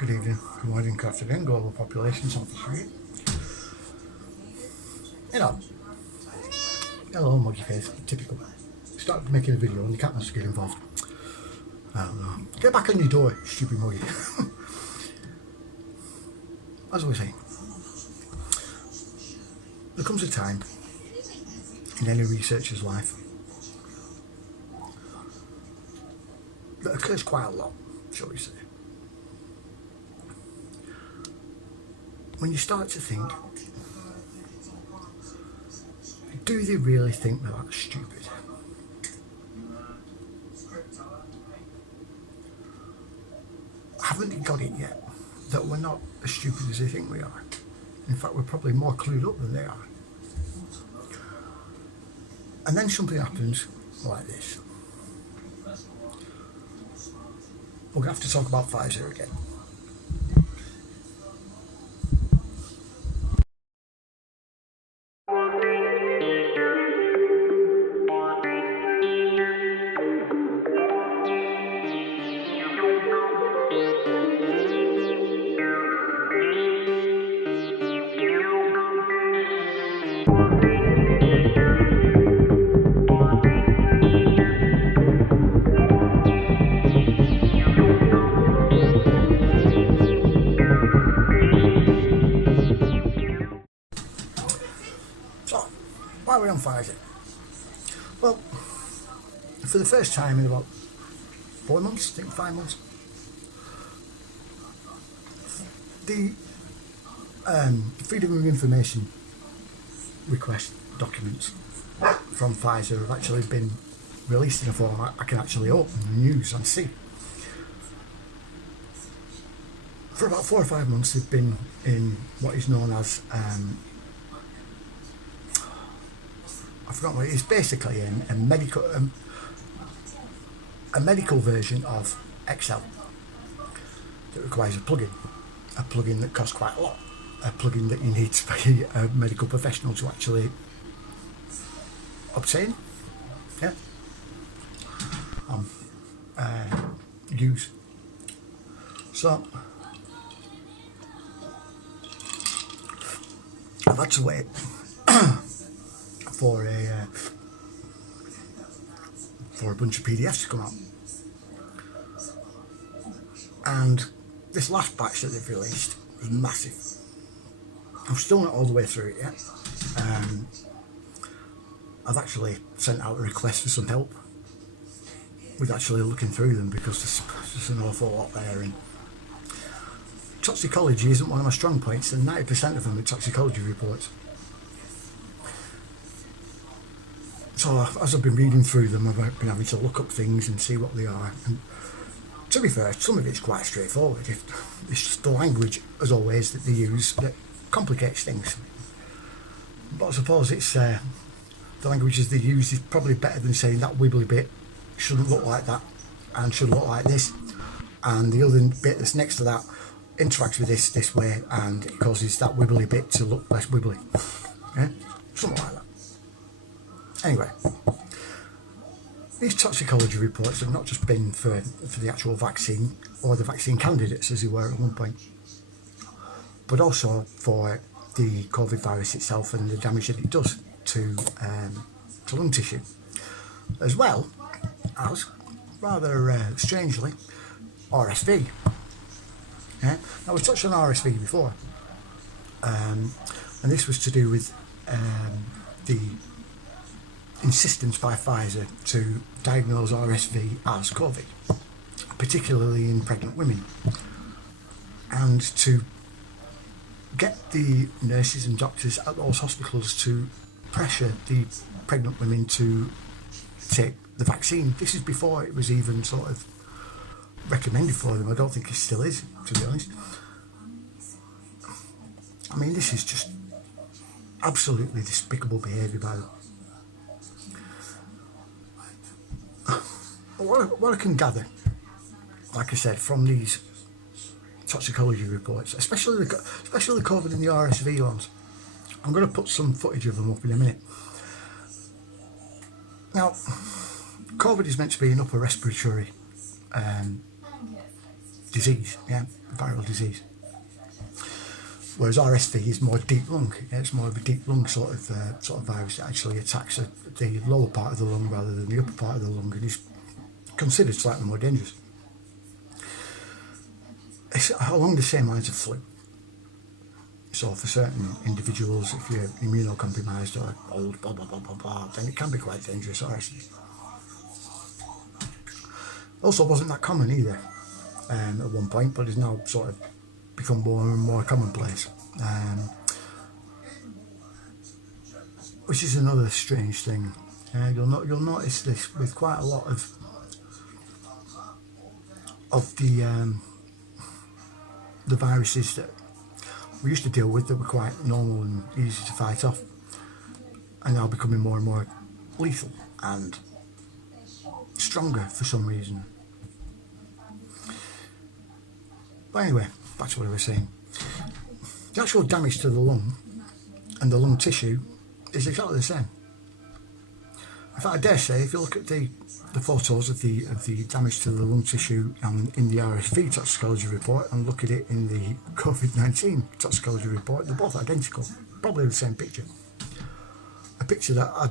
Good evening, good morning, good afternoon, global populations on the street. You know, hello, muggy face, typical. Start making a video and you can't get involved. I don't know. Get back on your door, stupid muggy. As I was saying, there comes a time in any researcher's life that occurs quite a lot, shall we say, when you start to think, do they really think they're that stupid? Haven't they got it yet that we're not as stupid as they think we are? In fact, we're probably more clued up than they are. And then something happens like this. We're going to have to talk about Pfizer again. Why are we on Pfizer? Well, for the first time in about 4 months, I think 5 months, the Freedom of Information request documents from Pfizer have actually been released in a format I can actually open and use and see. For about 4 or 5 months they've been in what is known as I forgot what it is. Basically a medical version of Excel that requires a plugin that costs quite a lot, a plugin that you need to be a medical professional to actually obtain, use. So I've had to wait for a bunch of PDFs to come out, and this last batch that they've released was massive. I'm still not all the way through it yet. I've actually sent out a request for some help with actually looking through them because there's an awful lot there, and toxicology isn't one of my strong points, and 90% of them are toxicology reports. So as I've been reading through them, I've been having to look up things and see what they are. And to be fair, some of it's quite straightforward. It's just the language, as always, that they use that complicates things. But I suppose it's the languages they use is probably better than saying that wibbly bit shouldn't look like that and should look like this, and the other bit that's next to that interacts with this way, and it causes that wibbly bit to look less wibbly. Yeah? Something like that. Anyway, these toxicology reports have not just been for the actual vaccine or the vaccine candidates as they were at one point, but also for the COVID virus itself and the damage that it does to lung tissue, as well as, rather strangely, RSV. Yeah? Now, we touched on RSV before, and this was to do with the insistence by Pfizer to diagnose RSV as COVID, particularly in pregnant women, and to get the nurses and doctors at those hospitals to pressure the pregnant women to take the vaccine. This is before it was even sort of recommended for them. I don't think it still is, to be honest. I mean, this is just absolutely despicable behaviour by them. What I can gather, like I said, from these toxicology reports, especially the COVID and the RSV ones, I'm going to put some footage of them up in a minute. Now, COVID is meant to be an upper respiratory disease, yeah, viral disease. Whereas RSV is more deep lung. It's more of a deep lung sort of virus that actually attacks the lower part of the lung rather than the upper part of the lung, and is considered slightly more dangerous. It's along the same lines of flu. So for certain individuals, if you're immunocompromised or old, blah, blah, blah, blah, blah, then it can be quite dangerous, RSV. Also wasn't that common either at one point, but has now sort of become more and more commonplace. Which is another strange thing. You'll notice this with quite a lot of the viruses that we used to deal with that were quite normal and easy to fight off, and now becoming more and more lethal and stronger for some reason. But anyway, back to what I was saying. The actual damage to the lung and the lung tissue is exactly the same. In fact, I dare say, if you look at the photos of the damage to the lung tissue in the RSV toxicology report and look at it in the COVID-19 toxicology report, they're both identical, probably the same picture. A picture that I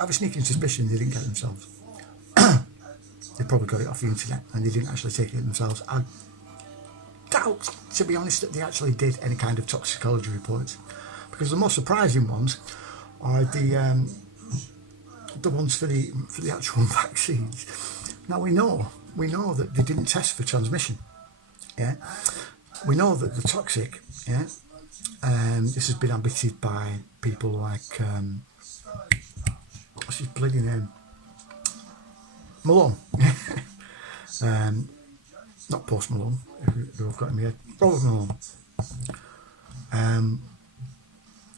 have a sneaking suspicion they didn't get themselves. They probably got it off the internet and they didn't actually take it themselves. I doubt, to be honest, that they actually did any kind of toxicology reports, because the most surprising ones are the ones for the actual vaccines. Now we know that they didn't test for transmission. Yeah, we know that they're toxic. Yeah, this has been admitted by people like what's his bloody name? Malone. Not Post Malone, who I've got in my head. Robert Malone,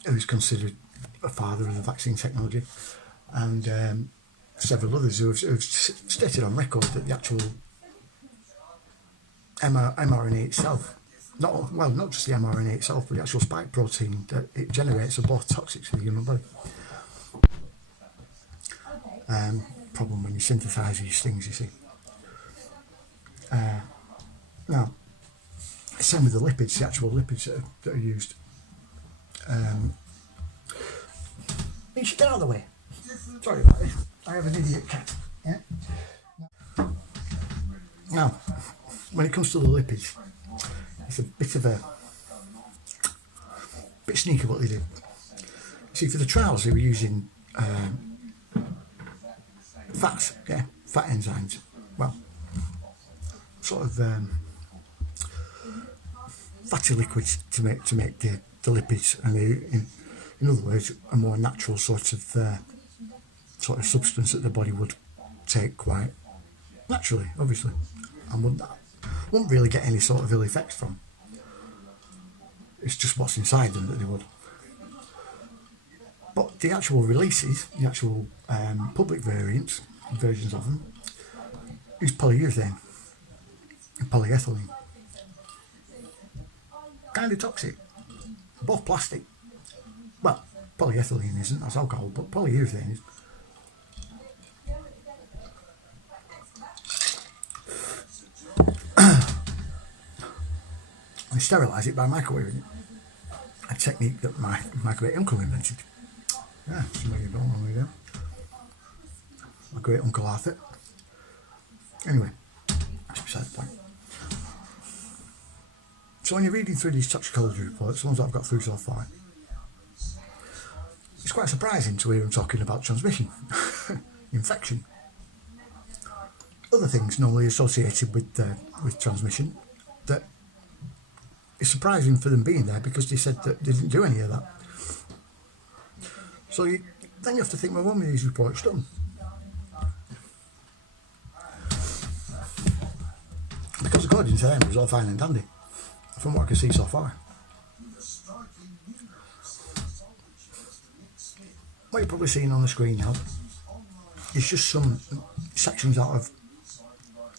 who's considered a father of the vaccine technology, and several others who have stated on record that the actual mRNA itself, not just the mRNA itself, but the actual spike protein that it generates are both toxic to the human body. Problem when you synthesize these things, you see. Now, same with the lipids, the actual lipids that are used. You should get out of the way. Sorry about this. I have an idiot cat. Yeah. Now, when it comes to the lipids, it's a bit sneaky what they do. See, for the trials, they were using fats, yeah, fat enzymes. Well, sort of fatty liquids to make the lipids, and in other words, a more natural sort of substance that the body would take quite naturally, obviously, and wouldn't really get any sort of ill effects from. It's just what's inside them that they would. But the actual releases, the actual public versions of them, use polyurethane and polyethylene. Kind of toxic. Both plastic. Well, polyethylene isn't, that's alcohol, but polyurethane is. I sterilise it by microwaving it. A technique that my great uncle invented. Yeah, somebody don't know me there. My great uncle Arthur. Anyway, that's beside the point. So when you're reading through these toxicology reports, the ones that I've got through so far, it's quite surprising to hear them talking about transmission, infection, other things normally associated with transmission. That it's surprising for them being there, because they said that they didn't do any of that. So then you have to think, well, when were these reports done? Because according to them, it was all fine and dandy, from what I can see so far. What you're probably seeing on the screen now is just some sections out of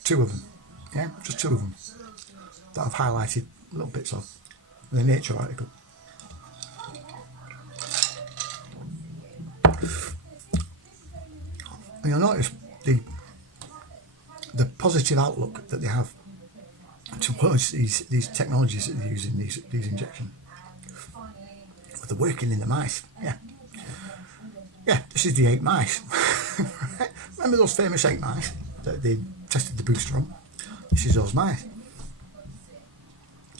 2 of them, yeah, just 2 of them that I've highlighted little bits of in the Nature article. And you'll notice the positive outlook that they have towards these technologies that they're using, these injections. But they're working in the mice. Yeah, this is the 8 mice. Remember those famous 8 mice that they tested the booster on? This is those mice.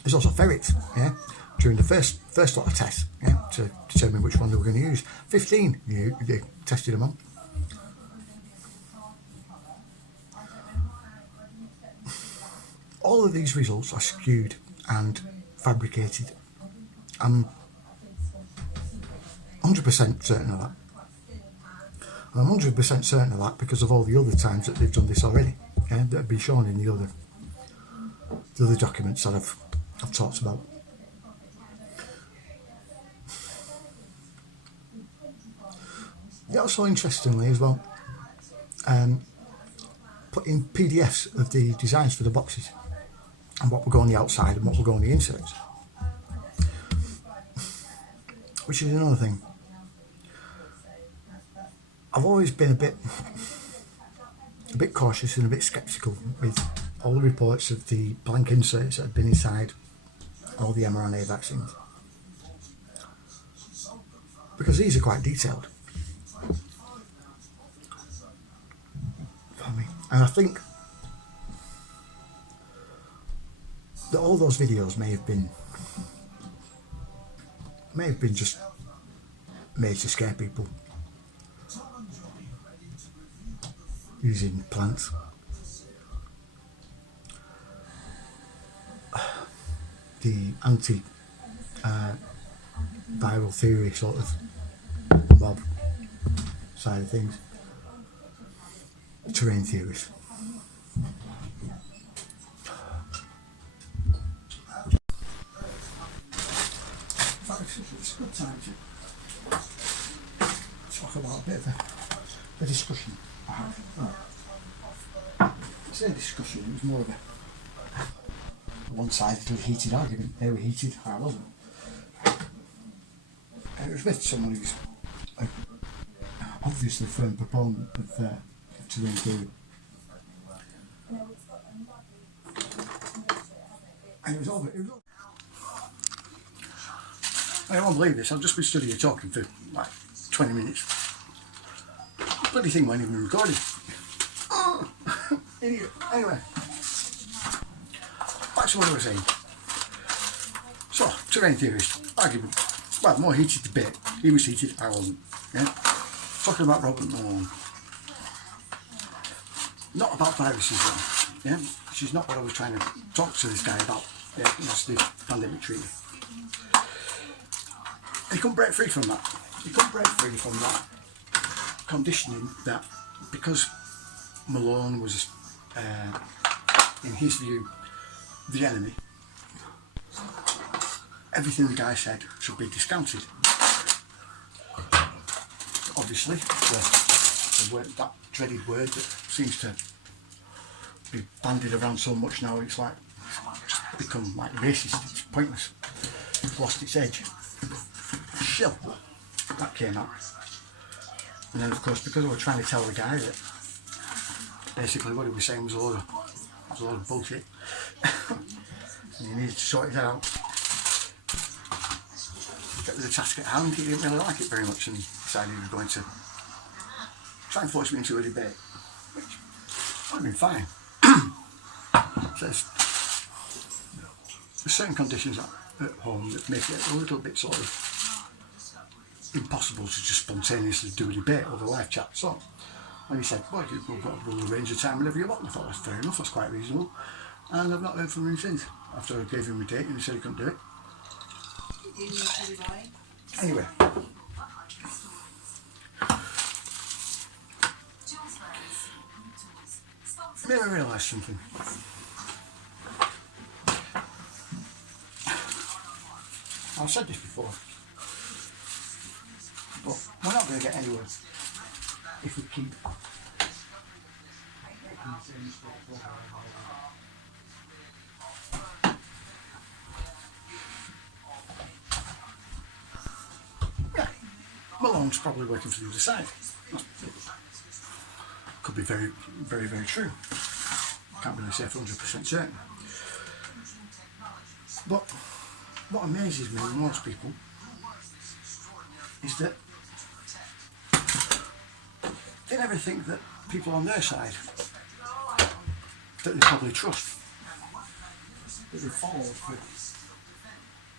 There's also ferrets, during the first lot of tests, to determine which one they were going to use. 15 they tested them on. All of these results are skewed and fabricated. I'm 100% certain of that. And I'm 100% certain of that because of all the other times that they've done this already, that have been shown in the other documents that I've talked about. They also, interestingly as well, put in PDFs of the designs for the boxes and what will go on the outside and what will go on the inserts, which is another thing. I've always been a bit cautious and a bit sceptical with all the reports of the blank inserts that have been inside all the mRNA vaccines, because these are quite detailed. And I think that all those videos may have been just made to scare people using plants. The anti-viral theory sort of mob side of things. Terrain theories. It's a good time to talk about a bit of a discussion I had. It's a discussion, it was more of a one-sided heated argument. They were heated, I wasn't. And it was with someone who's obviously a firm proponent of terrain theory. And it was over. I won't believe this, I've just been studying talking for like 20 minutes. The bloody thing wasn't even recorded. Oh, idiot. Anyway, back to what I was saying. So, terrain theorist, argument. Well, more heated debate. He was heated, I wasn't. Talking about Robert Malone. Not about viruses though, which is not what I was trying to talk to this guy about. That's the pandemic treaty. He couldn't break free from that. He couldn't break free from that conditioning that because Malone was, in his view, the enemy, everything the guy said should be discounted. Obviously, the word, that dreaded word that seems to be bandied around so much now, it's like it's become like racist. It's pointless. It's lost its edge. Shill, that came out. And then of course, because I was trying to tell the guy that basically what he was saying was a load of bullshit and he needed to sort it out, get with the task at hand. He didn't really like it very much and decided he was going to try and force me into a debate, which would have been fine. So there's certain conditions at home that make it a little bit sort of impossible to just spontaneously do a debate over live chat. So when he said, well, we'll arrange a time whenever you want, I thought that's fair enough, that's quite reasonable. And I've not heard from him since, after I gave him a date and he said he couldn't do it. Anyway. I made me realise something. I've said this before, but we're not going to get anywhere if we keep making the same mistake over and over. Yeah, Malone's probably working for the other side. Could be very, very, very true. Can't really say for 100% certain. But what amazes me with most people is that they never think that people on their side that they probably trust, that they've followed for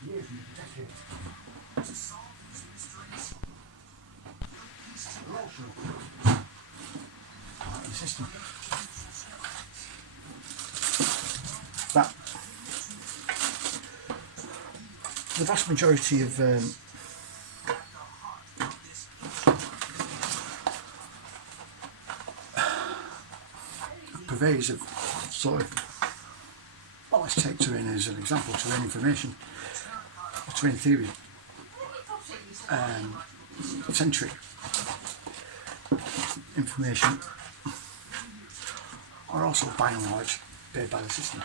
years and decades, are also part of the system. That the vast majority of purveyors of sort of, well, let's take terrain as an example, terrain information, or terrain theory, centric information, are also by and large paid by the system.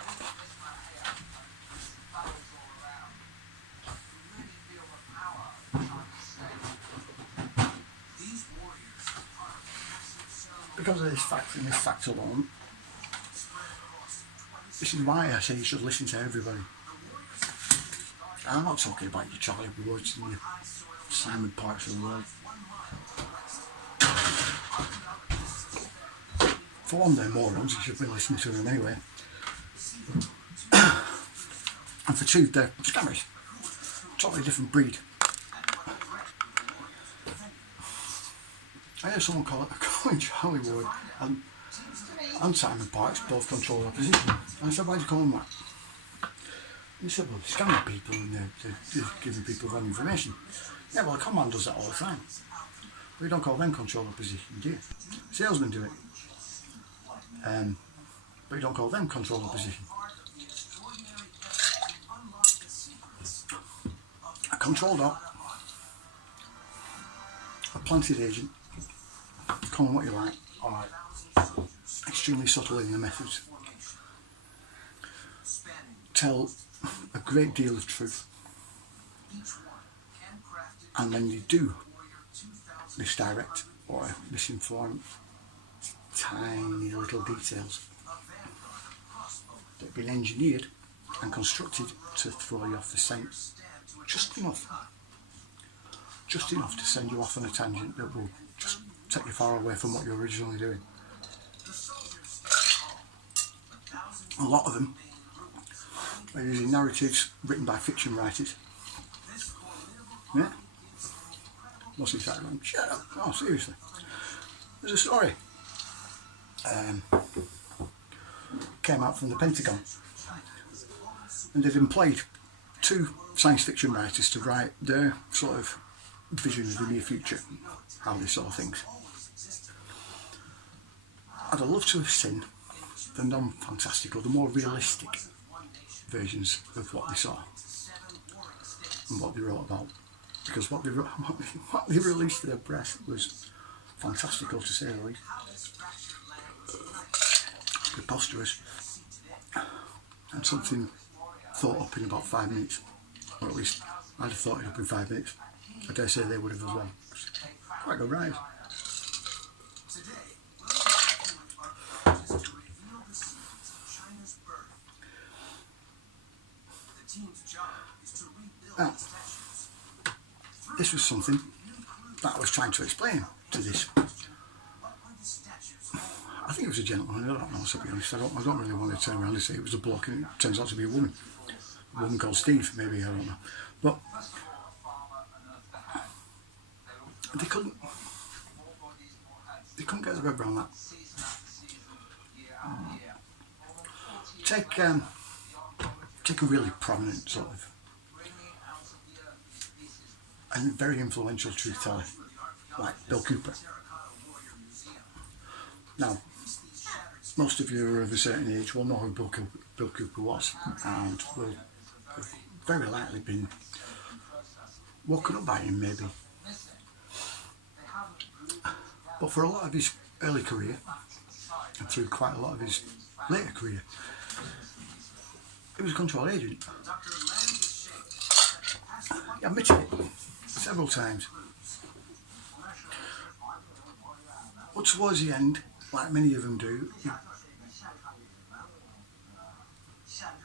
Because of this fact and this fact alone, this is why I say you should listen to everybody. I'm not talking about your Charlie Woods and your Simon Parks of the world. For one, they're morons, you should be listening to them anyway. And for two, they're scammers. Totally different breed. I heard someone call it Charlie Ward and Simon Parks both control their position. And I said, why do you call them that? And he said, well, they're scamming people and they're giving people wrong information. Yeah, well, the command does that all the time. But you don't call them control their position, do you? Salesmen do it. But you don't call them control their position. A control dot, a planted agent, call them what you like, or extremely subtle in the methods, tell a great deal of truth, and when you do misdirect or misinform tiny little details that have been engineered and constructed to throw you off the scent, just enough to send you off on a tangent that will just take you far away from what you're originally doing. A lot of them are using narratives written by fiction writers. Yeah? Most of the time, shut up, oh seriously. There's a story came out from the Pentagon, and they've employed two science fiction writers to write their sort of vision of the near future, how they saw things. I'd have loved to have seen the non-fantastical, the more realistic versions of what they saw and what they wrote about, because what they released to the press was fantastical, to say the least. Preposterous, and something thought up in about 5 minutes, or at least I'd have thought it up in 5 minutes. I dare say they would have as well. Quite a rise. Now, this was something that I was trying to explain to this. I think it was a gentleman, I don't know, to be honest. I don't really want to turn around and say it was a bloke and it turns out to be a woman. A woman called Steve, maybe, I don't know. But they couldn't get their head around that. Take a really prominent sort of and very influential truth teller like Bill Cooper. Now, most of you who are of a certain age will know who Bill Cooper was, and will have very likely been woken up by him, maybe. But for a lot of his early career, and through quite a lot of his later career, he was a control agent. He admitted it several times. But towards the end, like many of them do,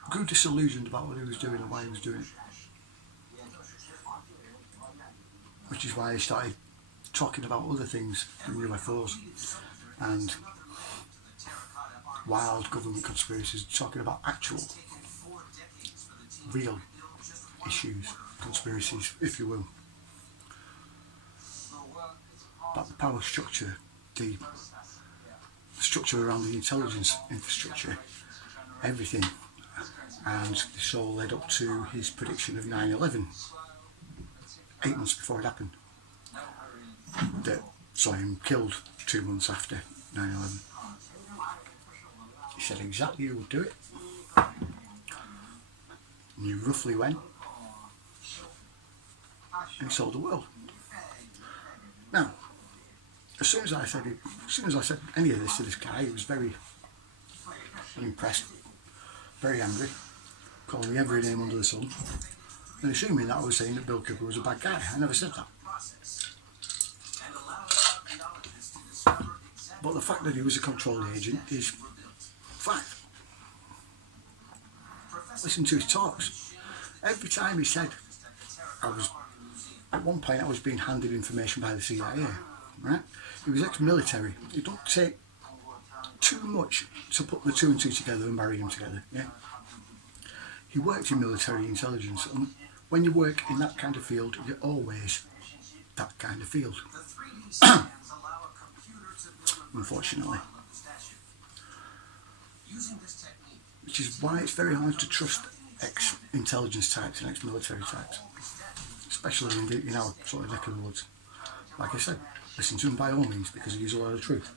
grew disillusioned about what he was doing and why he was doing it. Which is why he started talking about other things than UFOs and wild government conspiracies, talking about actual, real issues, conspiracies, if you will. But the power structure, the structure around the intelligence infrastructure, everything. And this all led up to his prediction of 9/11, 8 months before it happened. That saw him killed 2 months after 9/11. He said exactly who would do it, knew roughly when, and he sold the world. Now, as soon as I said any of this to this guy, he was very unimpressed, very angry, calling me every name under the sun, and assuming that I was saying that Bill Cooper was a bad guy. I never said that. But the fact that he was a control agent is fact. Listen to his talks. Every time he said, at one point I was being handed information by the CIA, right? He was ex-military. It don't take too much to put the 2 and 2 together and marry them together, yeah? He worked in military intelligence, and when you work in that kind of field, you're always that kind of field. Unfortunately. Which is why it's very hard to trust ex-intelligence types and ex-military types, especially in our sort of neck of the woods. Like I said, listen to them by all means, because he gives a lot of truth.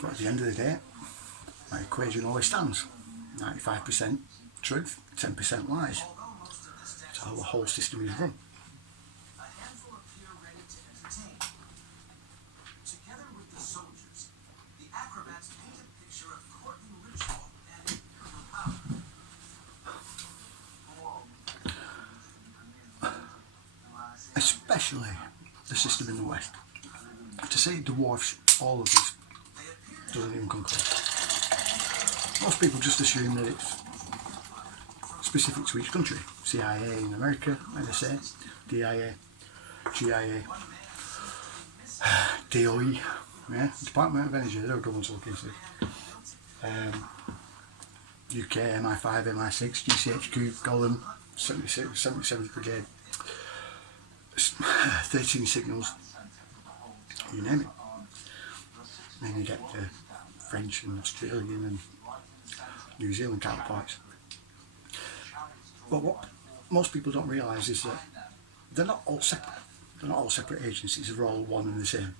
But at the end of the day, my equation always stands. 95% truth, 10% lies. That's how the whole system is run. Especially the system in the West. To say it dwarfs all of this doesn't even come close. Most people just assume that it's specific to each country. CIA in America, NSA, DIA, GIA, DOE, yeah, Department of Energy, they're a good one to look into. UK, MI5, MI6, GCHQ, Golem, 77th Brigade, 13 signals, you name it. Then you get the French and Australian and New Zealand counterparts. But what most people don't realise is that they're not all separate. They're not all separate agencies, they're all one and the same.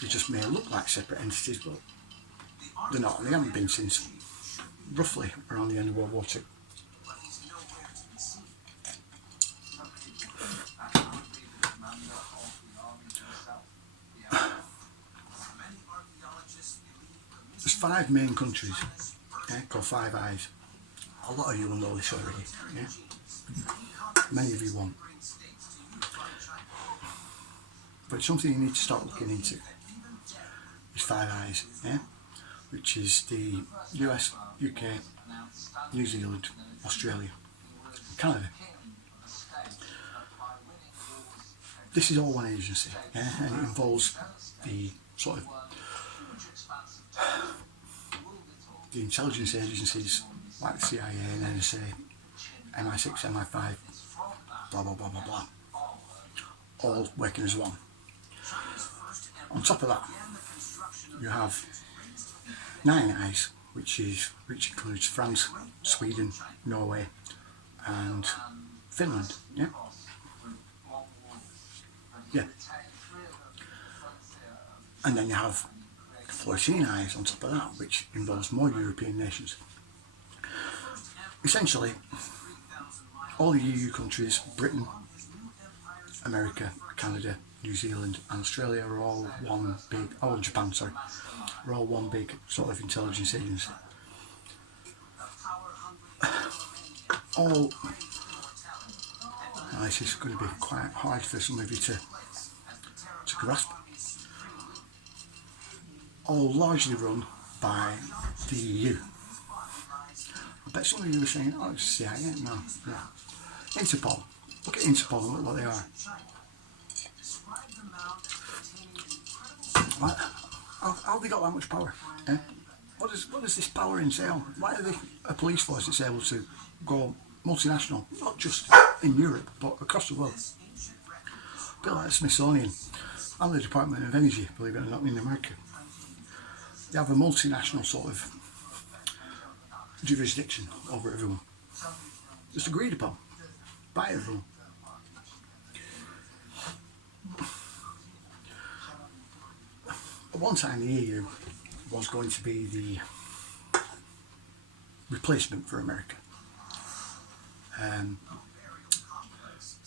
They just may look like separate entities, but they're not, and they haven't been since roughly around the end of World War II. There's 5 main countries, yeah, called Five Eyes. A lot of you will know this already, yeah? Many of you won't. But it's something you need to start looking into. It's Five Eyes, yeah? Which is the US, UK, New Zealand, Australia, and Canada. This is all one agency, yeah? And it involves the sort of the intelligence agencies like the CIA and NSA, MI6, MI5, blah blah blah blah blah, all working as one. On top of that, you have Nine Eyes, which includes France, Sweden, Norway, and Finland. Yeah. Yeah. And then you have 14 Eyes on top of that, which involves more European nations. Essentially, all the EU countries, Britain, America, Canada, New Zealand and Australia are all one big, oh, Japan, sorry, are all one big sort of intelligence agency. All, this is going to be quite hard for some of you to grasp. All largely run by the EU. I bet some of you are saying, oh, it's CIA. No, yeah. Interpol. Look at Interpol and look what they are. What? How have they got that much power? Eh? What does this power entail? Why are they a police force that's able to go multinational, not just in Europe, but across the world? A bit like the Smithsonian and the Department of Energy, believe it or not, in America. They have a multinational sort of jurisdiction over everyone. Just agreed upon by everyone. At one time the EU was going to be the replacement for America.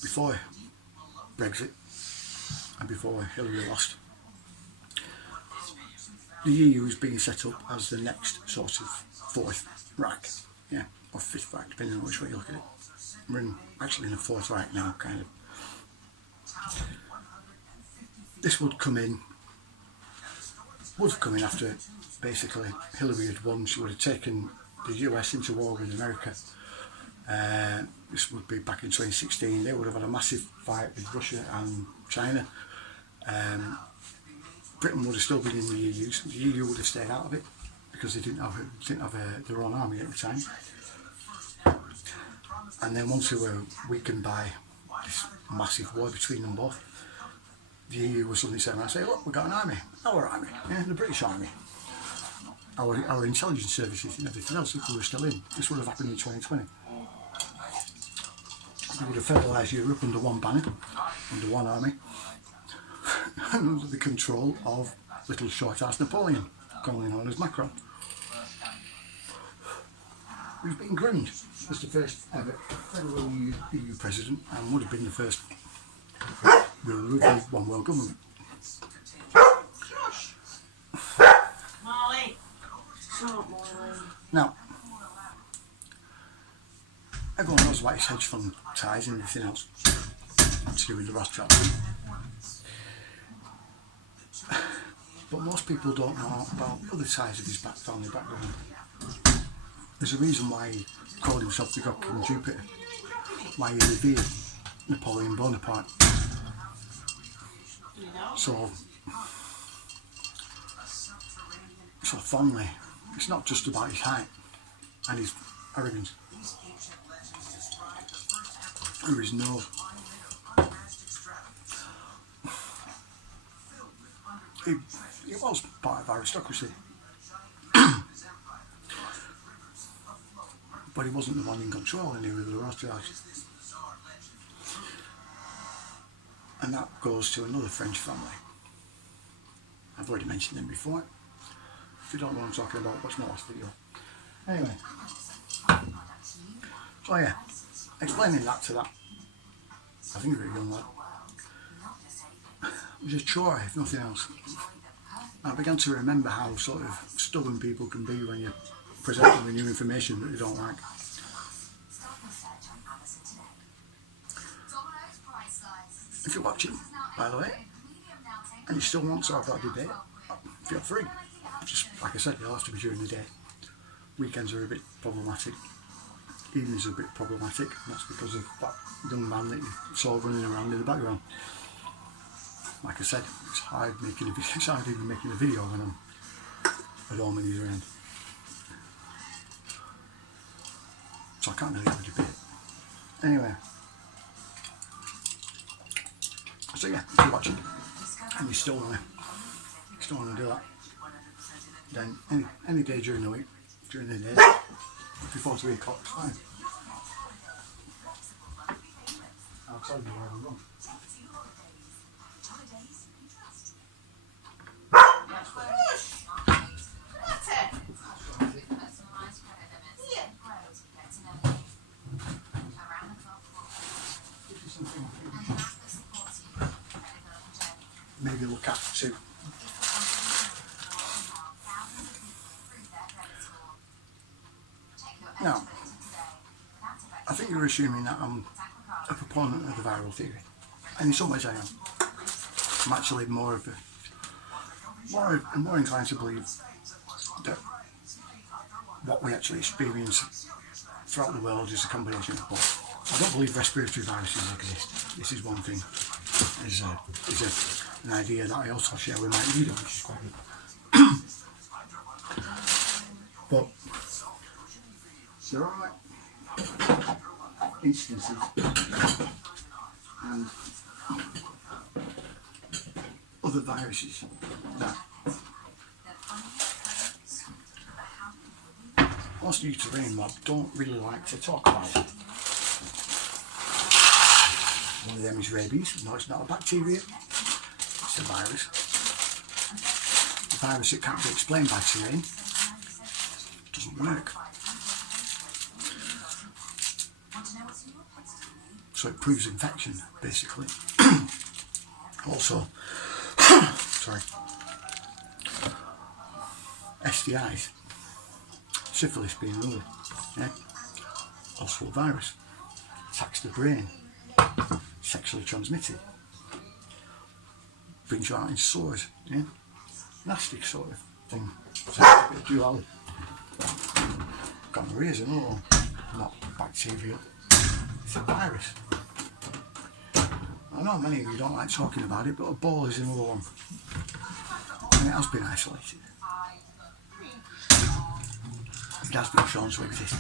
Before Brexit and before Hillary lost, the EU was being set up as the next sort of fourth Reich, yeah, or fifth Reich, depending on which way you look at it. We're actually in a fourth Reich now, kind of. This would have come in after basically Hillary had won. She would have taken the US into war with America. This would be back in 2016. They would have had a massive fight with Russia and China. Britain would have still been in the EU. So the EU would have stayed out of it because they didn't have their own army at the time. And then once they were weakened by this massive war between them both, the EU was suddenly saying, look, we've got an army, our army, yeah, the British army, our intelligence services and everything else, if we were still in. This would have happened in 2020. We would have federalised Europe under one banner, under one army, and under the control of little short-ass Napoleon, commonly known as Macron. He was being groomed as the first ever federal EU president and would have been the first ruler of the one world government. Molly. Stop, Molly. Now, everyone knows about his hedge fund ties and everything else to do with the Rothschilds. But most people don't know about other sides of his family background. There's a reason why he called himself the God King Jupiter, why he revered Napoleon Bonaparte so fondly. It's not just about his height and his arrogance or his nose. He was part of aristocracy, but he wasn't the one in control anyway with the Rothschilds. And that goes to another French family. I've already mentioned them before. If you don't know what I'm talking about, watch my last video. Anyway, so yeah, explaining that to that, I think you're a young lad, it was a chore if nothing else. I began to remember how sort of stubborn people can be when you present them with new information that they don't like. If you're watching, by the way, and you still want to have that debate, feel free. Just like I said, you'll have to be during the day. Weekends are a bit problematic. Evenings are a bit problematic. And that's because of that young man that you saw running around in the background. Like I said, it's hard even making a video when I'm at home and he's around. So I can't really have a debate. Anyway. So yeah, if you're watching and you still want to do that, then any day during the week, during the day, before 3 o'clock, it's fine. I'll tell you where I'm wrong. Maybe look at too. Now, I think you're assuming that I'm a proponent of the viral theory, and in some ways I am. I'm actually more inclined to believe that what we actually experience throughout the world is a combination of both. I don't believe respiratory viruses exist. This is one thing. Is an idea that I also share with my reader, which is quite good. But there are instances and other viruses that most Ukrainian mob don't really like to talk about. One of them is rabies. No, it's not a bacteria, it's a virus. A virus that can't be explained by terrain doesn't work. So it proves infection, basically. Also, sorry, STIs, syphilis being another, yeah? Also a virus, attacks the brain, sexually transmitted, brings you out in sores, yeah? Nasty sort of thing. So a bit of duality. Gonorrhea is another one, not bacterial, it's a virus. I know many of you don't like talking about it, but Ebola is another one, and it has been isolated. It has been shown to exist.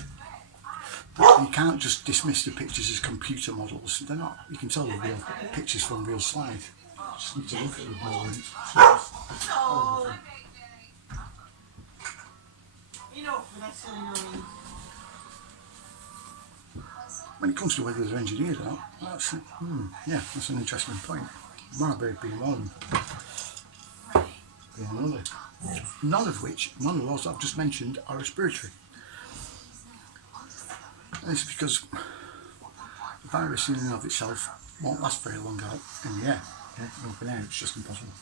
But you can't just dismiss the pictures as computer models. They're not. You can tell they're real pictures from real slides. Just need to look at the Ebola. When it comes to whether they're engineered or not, that's that's an interesting point. Marburg being one, being another. None of those I've just mentioned are respiratory. And it's because the virus in and of itself won't last very long out in the air. Yeah, open air, it's just impossible.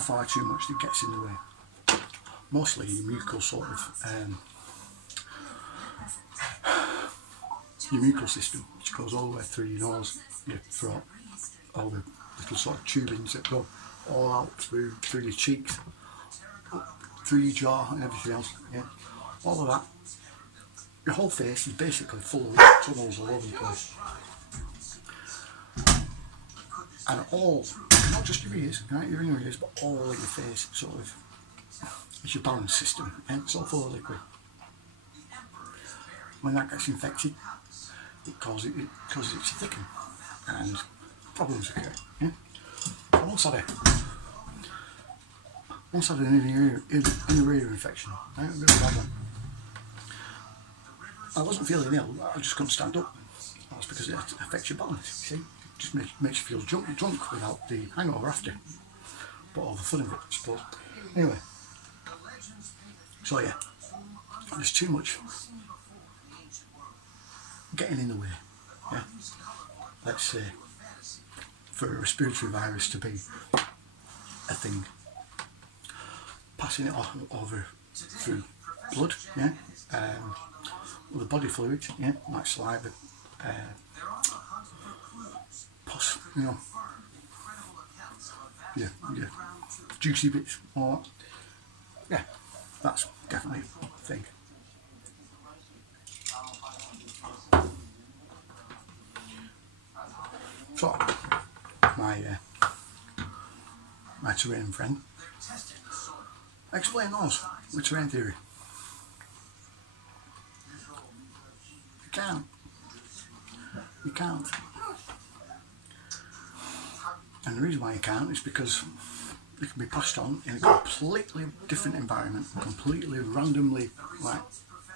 Far too much that gets in the way. Mostly your mucal sort of your mucal system, which goes all the way through your nose, your throat, all the little sort of tubings that go all out through your cheeks, through your jaw and everything else. Yeah, all of that. Your whole face is basically full of tunnels all over the place. And all, not just your ears, right, your inner ears, but all of your face sort of is your balance system, and it's all full of liquid. When that gets infected, it causes it to thicken, and problems occur. Yeah? I once had an inner ear infection, right? A really bad one. I wasn't feeling ill, I just couldn't stand up. That's because it affects your balance, you see? It just makes you feel drunk without the hangover after. But all the fun of it, I suppose. Anyway. So yeah, there's too much getting in the way. Yeah. Let's say for a respiratory virus to be a thing, passing it over through blood, yeah, the body fluids, yeah, like saliva, pus, you know, yeah, juicy bits, all that. Yeah, that's definitely a thing. So, my terrain friend, explain those with terrain theory. You can't. And the reason why you can't is because it can be passed on in a completely different environment, completely randomly, like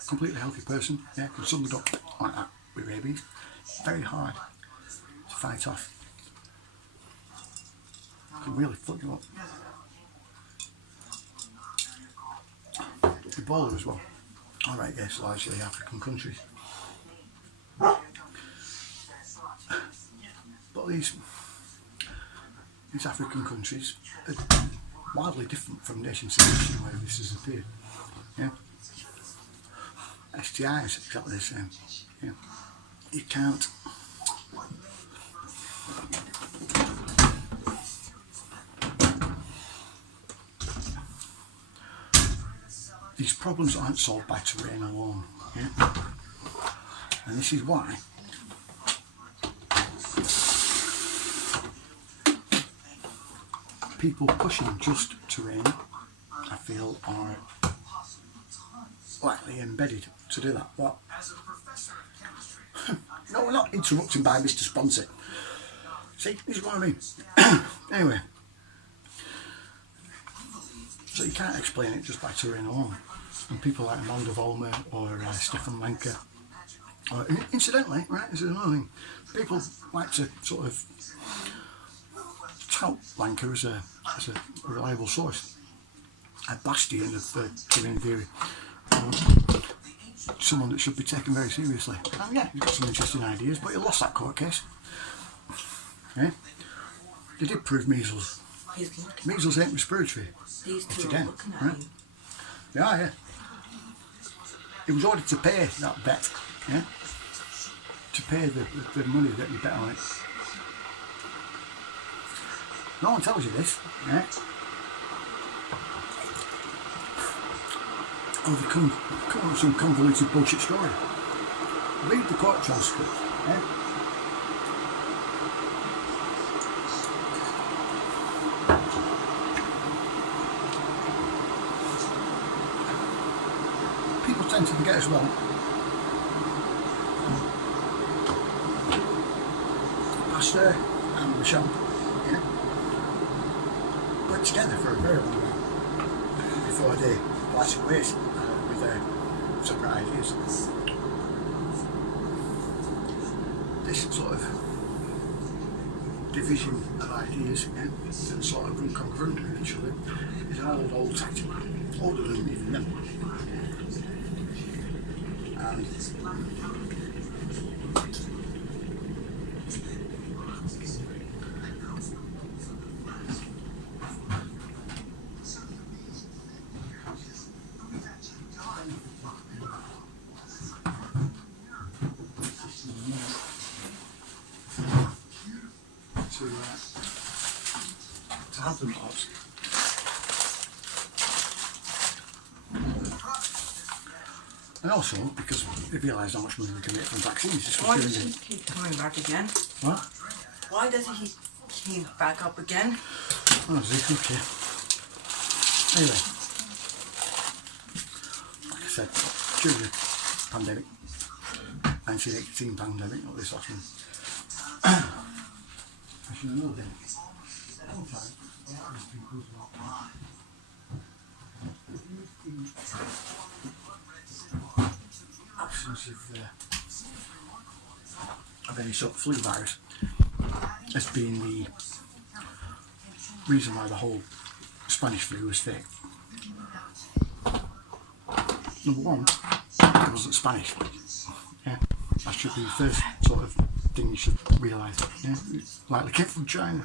completely healthy person, yeah, can suddenly go like that with rabies. Very hard to fight off. It can really fuck you up. Ebola as well. Alright, yes, largely African countries. But these African countries are wildly different from nation to nation where this has appeared. Yeah. STI is exactly the same. Yeah. You can't these problems aren't solved by terrain alone. Yeah? And this is why people pushing just terrain, I feel, are likely embedded to do that. What? No, we're not interrupting by Mr. Sponsor. See, this is what I mean. Anyway, so you can't explain it just by terrain alone. And people like Amanda Vollmer or Stefan Lenker, or incidentally, right, this is another thing, people like to sort of tout Lenker as a reliable source, a bastion of terrain theory. Someone that should be taken very seriously. And yeah, he's got some interesting ideas, but he lost that court case. Yeah? They did prove measles. Measles ain't respiratory. These two again, are looking at right? you. Yeah. He was ordered to pay that bet, yeah? To pay the money that you bet on it. No one tells you this, yeah? Oh, they come up with some convoluted bullshit story. Read the court transcript, yeah? People tend to forget as well. Pasteur and Dechamps, yeah, worked together for a very long time before they parted ways with their separate ideas. This sort of division of ideas, yeah, that sort of run concurrent with each other is an old tactic, older than even them. And to have them lots. And also because they realised how much money they can make from vaccines. This was Why does he keep coming back again? What? Why does he keep back up again? Oh, is it? Okay. Anyway, like I said, during the pandemic, 1918 pandemic, not this last one. I should know then. Absence of any sort of flu virus has been the reason why the whole Spanish flu was fake. Number one, it wasn't Spanish. Yeah, that should be the first sort of thing you should realise. Yeah, like they came from China.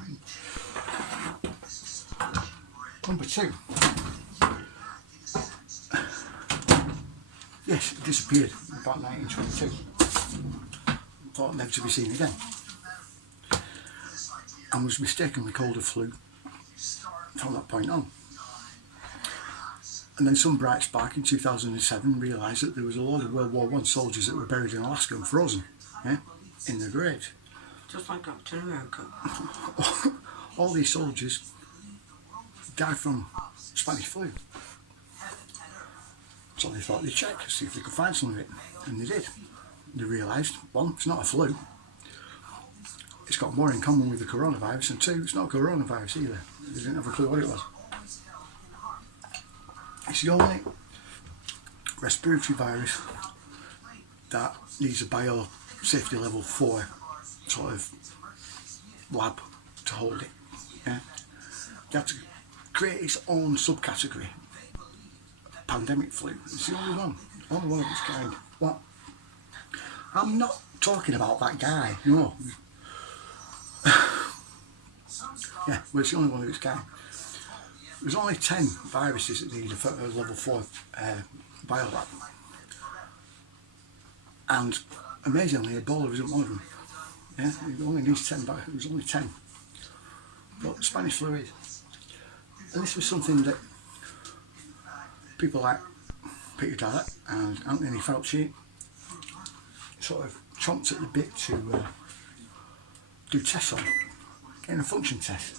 Number two, yes, it disappeared about 1922. Thought never to be seen again, and was mistakenly called a flu from that point on. And then some bright spark in 2007 realised that there was a lot of World War I soldiers that were buried in Alaska and frozen, yeah, in their graves. Just like Captain America. All these soldiers died from Spanish flu. So they thought they'd check, see if they could find some of it, and they did. They realised, one, it's not a flu, it's got more in common with the coronavirus, and two, it's not a coronavirus either. They didn't have a clue what it was. It's the only respiratory virus that needs a biosafety level 4 sort of lab to hold it. Yeah? You have to create its own subcategory. Pandemic flu. It's the only one of its kind. What? I'm not talking about that guy, no. Yeah, well, it's the only one of its kind. There's only 10 viruses that need a level 4 biolab. And amazingly, Ebola isn't one of them. Yeah, it only needs 10, but there's only 10. But Spanish flu is. And this was something that people like Peter Dallett and Anthony Fauci sort of chomped at the bit to do tests on, getting a function test.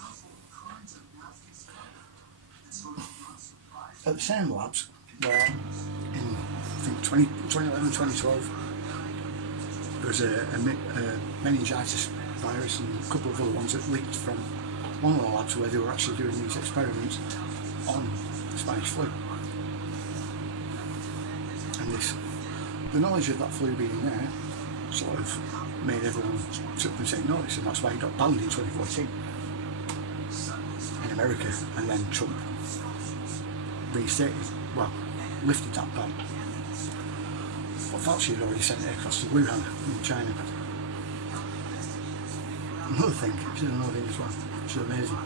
At the same labs where in I think 2011, 2012 there was a meningitis virus and a couple of other ones that leaked from one of the labs where they were actually doing these experiments on the Spanish flu. And the knowledge of that flu being there sort of made everyone simply take notice, and that's why it got banned in 2014 in America, and then Trump reinstated, well, lifted that ban. But Fauci had already sent it across to Wuhan in China. Another thing, this is another thing as well, which is amazing.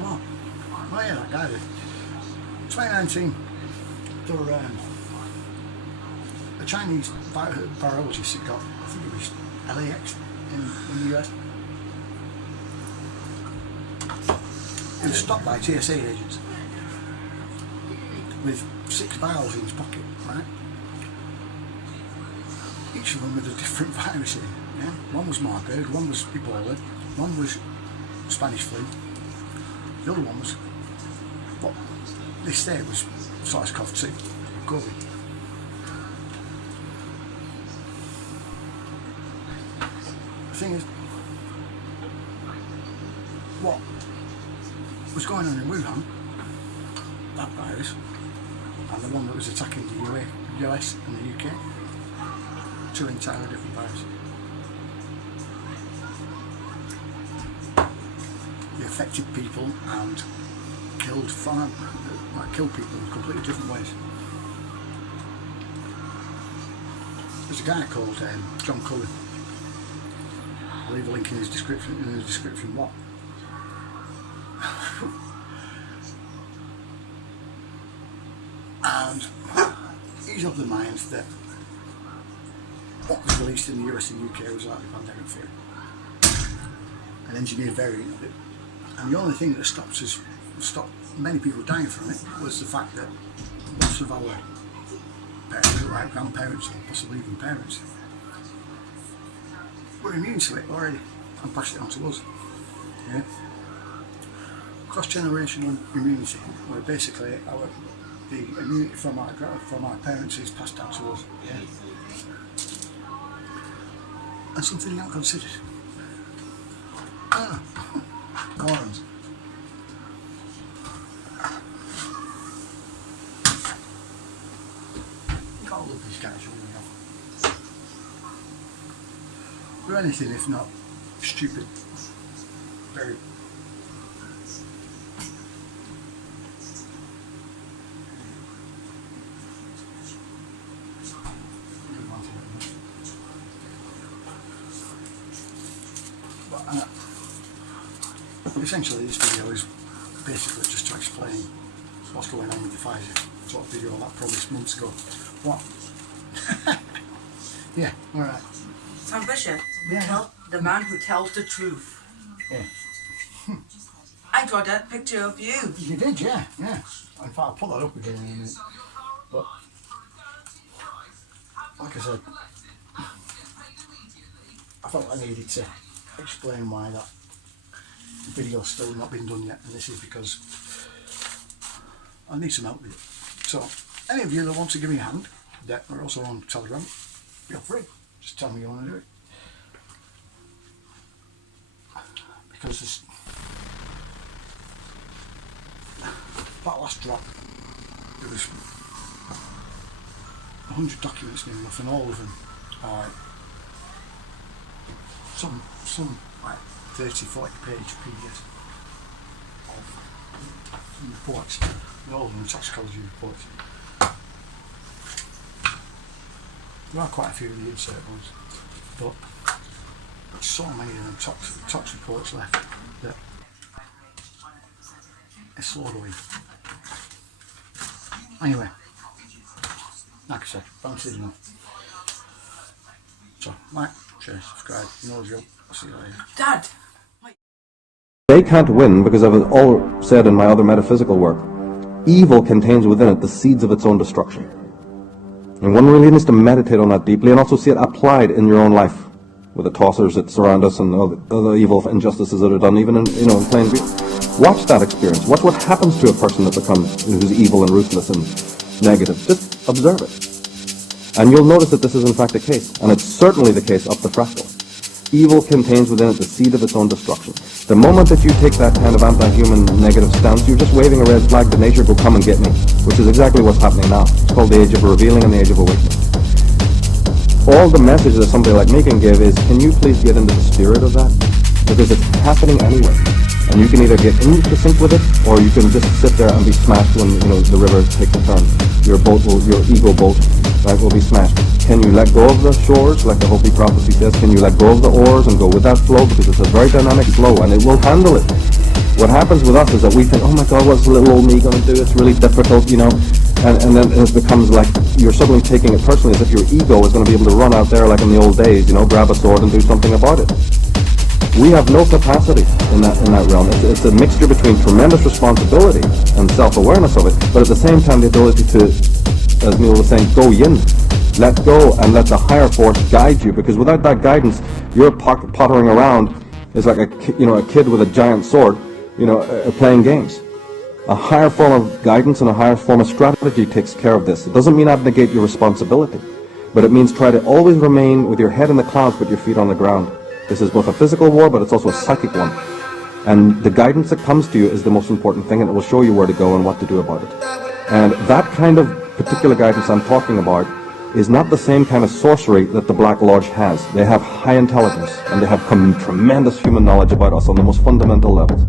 What? Oh yeah, that guy did. 2019, there were a Chinese virologist that got, I think it was LAX in the US. He was stopped by TSA agents with 6 vials in his pocket, right? Each of them with a different virus in it. Yeah? One was Marburg, one was Ebola, one was Spanish flu, the other one was what this there was SARS-CoV-2, COVID. The thing is, what was going on in Wuhan, that virus, and the one that was attacking the US and the UK, 2 entirely different viruses. They affected people and killed people in completely different ways. There's a guy called John Cullen. I'll leave a link in the description what. And he's of the mind that what was released in the US and UK was like the pandemic fear, an engineered variant of it, and the only thing that stopped many people dying from it was the fact that lots of our parents, like grandparents and possibly even parents, were immune to it already and passed it on to us. Yeah? Cross-generational immunity, where basically the immunity from our parents is passed down to us. Yeah? And something not considered. Morons. You can't love these guys, really. They're anything if not stupid. Very. Essentially, this video is basically just to explain what's going on with the Pfizer sort of video that promised months ago. What? Yeah, alright. So Fisher, Yeah. the man who tells the truth. Yeah. I got that picture of you. You did, yeah. In fact, I'll pull that up again in a minute. But, like I said, I felt I needed to explain why that video's still not been done yet, and this is because I need some help with it. So, any of you that want to give me a hand, that are also on Telegram, feel free. Just tell me you want to do it. Because this, that last drop, there was 100 documents in enough, and all of them are some like 30-40 page PDFs of some reports, and all of them are toxicology reports. There are quite a few of the insert ones, but there's so many of them tox reports left that it's slowed away. Anyway, like I said, fancied enough. So, like, share, subscribe, you know the drill. I'll see you later. Dad! They can't win because of it all said in my other metaphysical work. Evil contains within it the seeds of its own destruction. And one really needs to meditate on that deeply and also see it applied in your own life, with the tossers that surround us and all the other evil injustices that are done, even in, in plain view. Watch that experience. Watch what happens to a person that becomes, who's evil and ruthless and negative. Just observe it. And you'll notice that this is in fact the case. And it's certainly the case up the fractal. Evil contains within it the seed of its own destruction. The moment that you take that kind of anti-human negative stance, you're just waving a red flag that nature will come and get me, which is exactly what's happening now. It's called the age of revealing and the age of awakening. All the message that somebody like me can give is, can you please get into the spirit of that? Because it's happening anyway. And you can either get into sync with it, or you can just sit there and be smashed when, the river takes a turn. Your ego boat, right, will be smashed. Can you let go of the shores, like the Hopi prophecy says? Can you let go of the oars and go with that flow? Because it's a very dynamic flow, and it will handle it. What happens with us is that we think, oh my God, what's little old me going to do? It's really difficult, and then it becomes like you're suddenly taking it personally, as if your ego is going to be able to run out there like in the old days, grab a sword and do something about it. We have no capacity in that realm. It's a mixture between tremendous responsibility and self-awareness of it, but at the same time the ability to, as Neil was saying, go yin. Let go and let the higher force guide you, because without that guidance, you're pottering around. It's like a kid with a giant sword, playing games. A higher form of guidance and a higher form of strategy takes care of this. It doesn't mean abnegate your responsibility, but it means try to always remain with your head in the clouds but your feet on the ground. This is both a physical war, but it's also a psychic one. And the guidance that comes to you is the most important thing, and it will show you where to go and what to do about it. And that kind of particular guidance I'm talking about is not the same kind of sorcery that the Black Lodge has. They have high intelligence, and they have tremendous human knowledge about us on the most fundamental levels.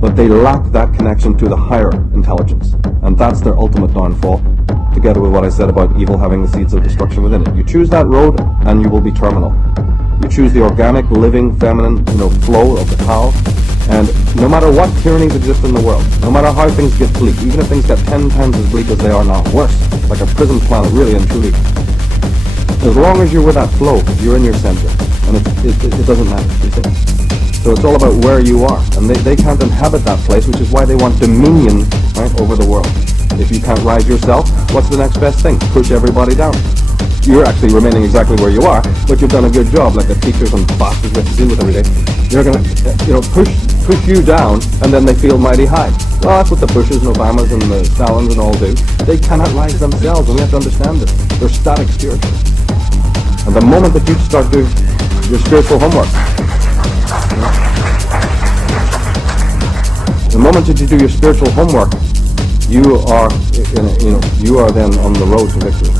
But they lack that connection to the higher intelligence. And that's their ultimate downfall, together with what I said about evil having the seeds of destruction within it. You choose that road, and you will be terminal. You choose the organic, living, feminine, flow of the cow, and no matter what tyrannies exist in the world, no matter how things get bleak, even if things get 10 times as bleak as they are now, worse, like a prison planet, really and truly, as long as you're with that flow, you're in your center, and it doesn't matter, you see. So it's all about where you are, and they can't inhabit that place, which is why they want dominion, right, over the world. If you can't rise yourself, what's the next best thing? Push everybody down. You're actually remaining exactly where you are, but you've done a good job, like the teachers and bosses we have to deal with every day. They're going to, push you down, and then they feel mighty high. Well, that's what the Bushes and Obamas and the Stalins and all do. They cannot rise themselves, and we have to understand this. They're static spiritually. And the moment that you start doing your spiritual homework, the moment that you do your spiritual homework, you are then on the road to victory.